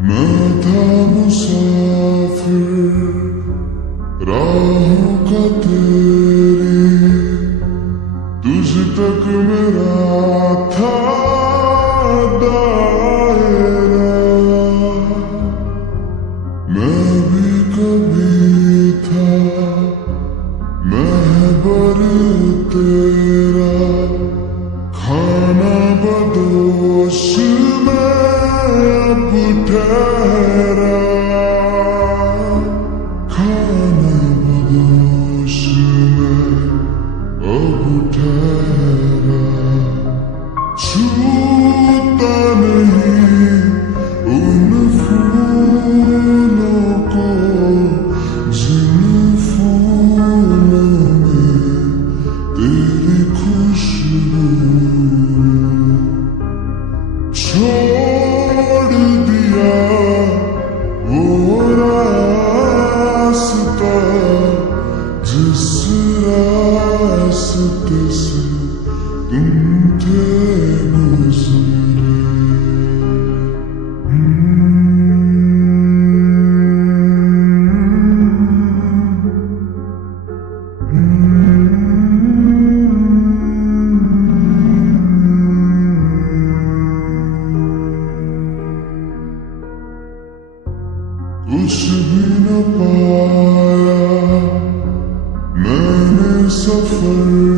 मैं था मुसाफिर राहों का तेरी, तुझ तक मेरा था दायरा। मैं भी कभी था महबर तेरा, खाना बदोश मैं अब ठहरा। खाना बदोश मैं अब ठहरा। छूता नहीं उन फूलों को जिन फूलों में तेरी खुशबू। छोड़ दिया वो रास्ता जिस रास्ते से तुम थे गुजरे। कुछ भी न पाया मैंने सफर